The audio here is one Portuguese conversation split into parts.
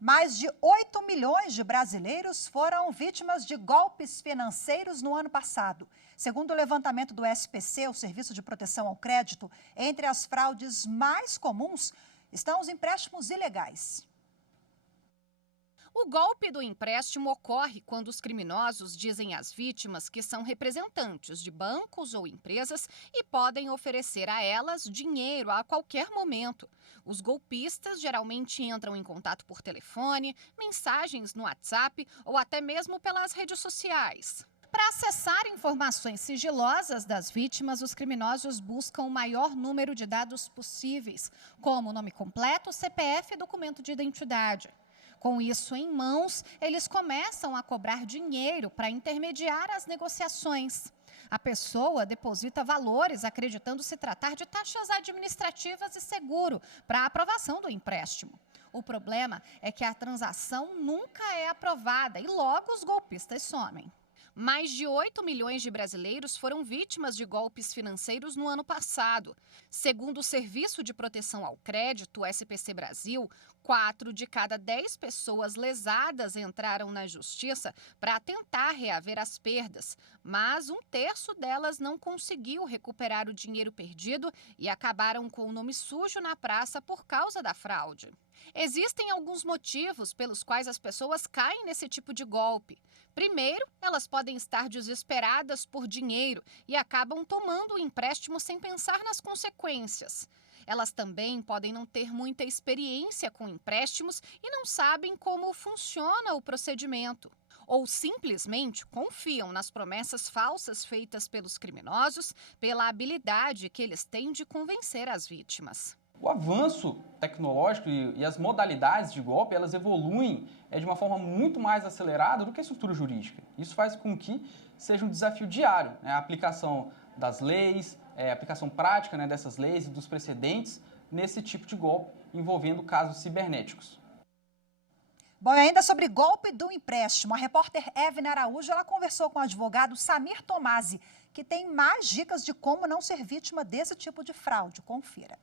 Mais de 8 milhões de brasileiros foram vítimas de golpes financeiros no ano passado. Segundo o levantamento do SPC, o Serviço de Proteção ao Crédito, entre as fraudes mais comuns estão os empréstimos ilegais. O golpe do empréstimo ocorre quando os criminosos dizem às vítimas que são representantes de bancos ou empresas e podem oferecer a elas dinheiro a qualquer momento. Os golpistas geralmente entram em contato por telefone, mensagens no WhatsApp ou até mesmo pelas redes sociais. Para acessar informações sigilosas das vítimas, os criminosos buscam o maior número de dados possíveis, como nome completo, CPF e documento de identidade. Com isso em mãos, eles começam a cobrar dinheiro para intermediar as negociações. A pessoa deposita valores acreditando se tratar de taxas administrativas e seguro para a aprovação do empréstimo. O problema é que a transação nunca é aprovada e logo os golpistas somem. Mais de 8 milhões de brasileiros foram vítimas de golpes financeiros no ano passado. Segundo o Serviço de Proteção ao Crédito, SPC Brasil, 4 de cada 10 pessoas lesadas entraram na justiça para tentar reaver as perdas, mas 1/3 delas não conseguiu recuperar o dinheiro perdido e acabaram com o nome sujo na praça por causa da fraude. Existem alguns motivos pelos quais as pessoas caem nesse tipo de golpe. Primeiro, elas podem estar desesperadas por dinheiro e acabam tomando o empréstimo sem pensar nas consequências. Elas também podem não ter muita experiência com empréstimos e não sabem como funciona o procedimento. Ou simplesmente confiam nas promessas falsas feitas pelos criminosos pela habilidade que eles têm de convencer as vítimas. O avanço tecnológico e as modalidades de golpe, elas evoluem de uma forma muito mais acelerada do que a estrutura jurídica. Isso faz com que seja um desafio diário, né? A aplicação das leis, a aplicação prática, né, dessas leis e dos precedentes nesse tipo de golpe envolvendo casos cibernéticos. Bom, e ainda sobre golpe do empréstimo, a repórter Evna Araújo ela conversou com o advogado Samir Tomasi, que tem mais dicas de como não ser vítima desse tipo de fraude. Confira.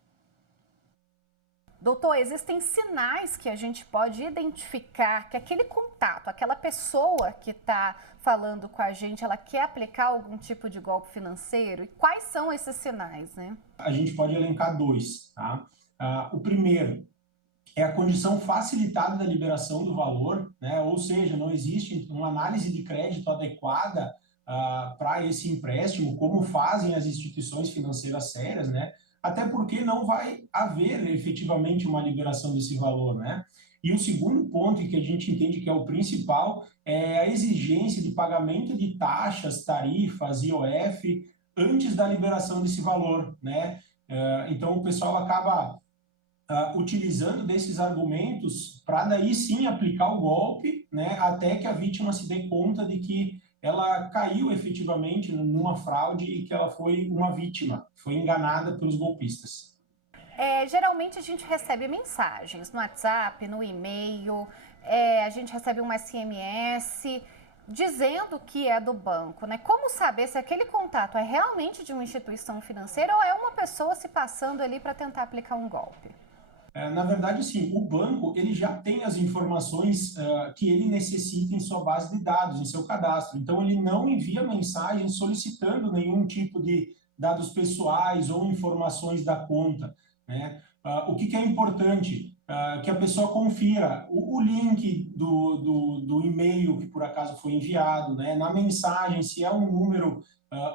Doutor, existem sinais que a gente pode identificar que aquele contato, aquela pessoa que está falando com a gente, ela quer aplicar algum tipo de golpe financeiro? E quais são esses sinais, né? A gente pode elencar dois, tá? O primeiro é a condição facilitada da liberação do valor, né? Ou seja, não existe uma análise de crédito adequada para esse empréstimo, como fazem as instituições financeiras sérias, né? Até porque não vai haver efetivamente uma liberação desse valor, né? E o segundo ponto, que a gente entende que é o principal, é a exigência de pagamento de taxas, tarifas, IOF, antes da liberação desse valor, né? Então, o pessoal acaba utilizando desses argumentos para daí sim aplicar o golpe, né? Até que a vítima se dê conta de que ela caiu efetivamente numa fraude e que ela foi uma vítima, foi enganada pelos golpistas. Geralmente a gente recebe mensagens no WhatsApp, no e-mail, a gente recebe um SMS dizendo que é do banco, né? Como saber se aquele contato é realmente de uma instituição financeira ou é uma pessoa se passando ali para tentar aplicar um golpe? Na verdade, sim, o banco ele já tem as informações que ele necessita em sua base de dados, em seu cadastro. Então, ele não envia mensagem solicitando nenhum tipo de dados pessoais ou informações da conta, né? O que é importante? Que a pessoa confira o link do e-mail que por acaso foi enviado, né? Na mensagem, se é um número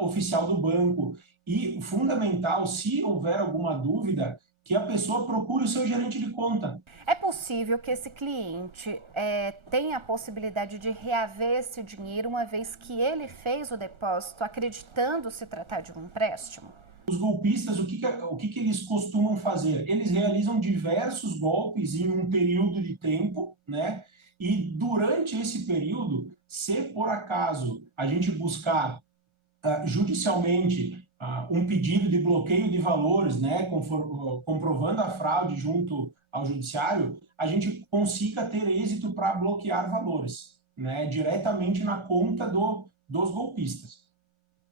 oficial do banco. E, fundamental, se houver alguma dúvida, que a pessoa procure o seu gerente de conta. É possível que esse cliente tenha a possibilidade de reaver esse dinheiro uma vez que ele fez o depósito acreditando se tratar de um empréstimo? Os golpistas, o que eles costumam fazer? Eles realizam diversos golpes em um período de tempo, né? E durante esse período, se por acaso a gente buscar judicialmente um pedido de bloqueio de valores, né, comprovando a fraude junto ao judiciário, a gente consiga ter êxito para bloquear valores, né, diretamente na conta dos golpistas.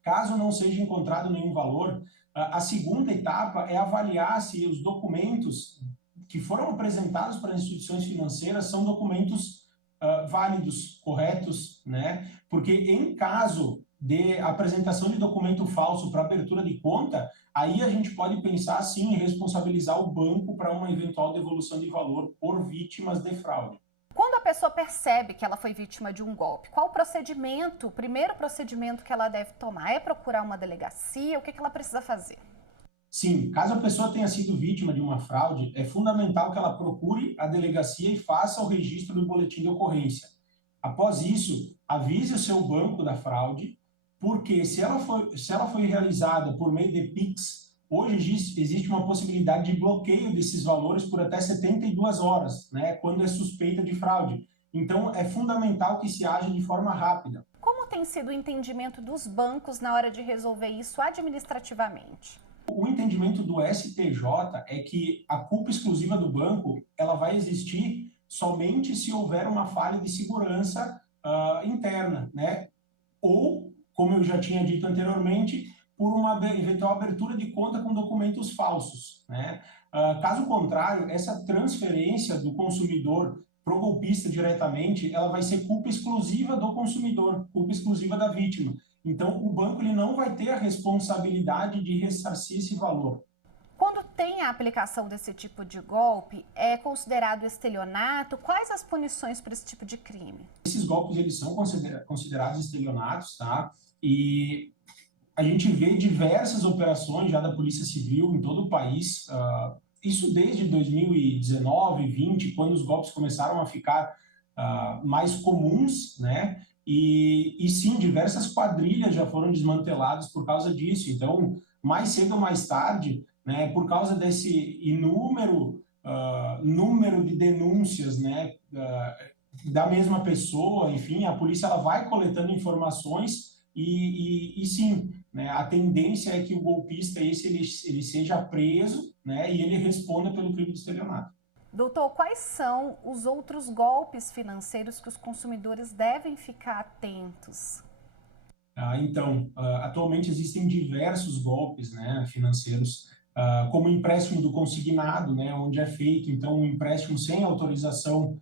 Caso não seja encontrado nenhum valor, a segunda etapa é avaliar se os documentos que foram apresentados para as instituições financeiras são documentos válidos, corretos, né? Porque em caso de apresentação de documento falso para abertura de conta, aí a gente pode pensar, sim, em responsabilizar o banco para uma eventual devolução de valor por vítimas de fraude. Quando a pessoa percebe que ela foi vítima de um golpe, qual o primeiro procedimento que ela deve tomar? É procurar uma delegacia? O que ela precisa fazer? Sim, caso a pessoa tenha sido vítima de uma fraude, é fundamental que ela procure a delegacia e faça o registro do boletim de ocorrência. Após isso, avise o seu banco da fraude, porque se ela foi realizada por meio de Pix, hoje existe uma possibilidade de bloqueio desses valores por até 72 horas, né, quando é suspeita de fraude. Então, é fundamental que se age de forma rápida. Como tem sido o entendimento dos bancos na hora de resolver isso administrativamente? O entendimento do STJ é que a culpa exclusiva do banco ela vai existir somente se houver uma falha de segurança interna, né? Ou, como eu já tinha dito anteriormente, por uma eventual abertura de conta com documentos falsos, né? Caso contrário, essa transferência do consumidor para o golpista diretamente, ela vai ser culpa exclusiva do consumidor, culpa exclusiva da vítima. Então, o banco ele não vai ter a responsabilidade de ressarcir esse valor. Quando tem a aplicação desse tipo de golpe, é considerado estelionato? Quais as punições para esse tipo de crime? Esses golpes eles são considerados estelionatos, tá? E a gente vê diversas operações já da Polícia Civil em todo o país. Isso desde 2019, 2020, quando os golpes começaram a ficar mais comuns, né? E sim, diversas quadrilhas já foram desmanteladas por causa disso. Então, mais cedo ou mais tarde, né, por causa desse número de denúncias, né, da mesma pessoa, enfim, a polícia ela vai coletando informações e sim, né, a tendência é que o golpista ele seja preso, né, e ele responda pelo crime de estelionato. Doutor, quais são os outros golpes financeiros que os consumidores devem ficar atentos? Então, atualmente existem diversos golpes, né, financeiros, como o empréstimo do consignado, né, onde é feito então um empréstimo sem autorização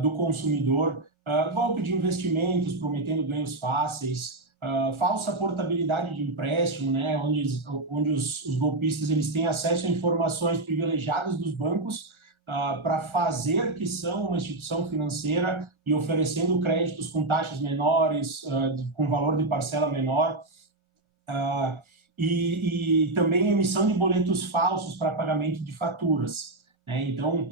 do consumidor, golpe de investimentos prometendo ganhos fáceis, falsa portabilidade de empréstimo, né, onde os golpistas eles têm acesso a informações privilegiadas dos bancos para fazer que são uma instituição financeira e oferecendo créditos com taxas menores, com valor de parcela menor, e também emissão de boletos falsos para pagamento de faturas, né? Então,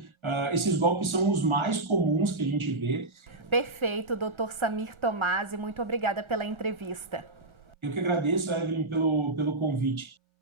esses golpes são os mais comuns que a gente vê. Perfeito, doutor Samir Tomasi, muito obrigada pela entrevista. Eu que agradeço, Evelyn, pelo convite.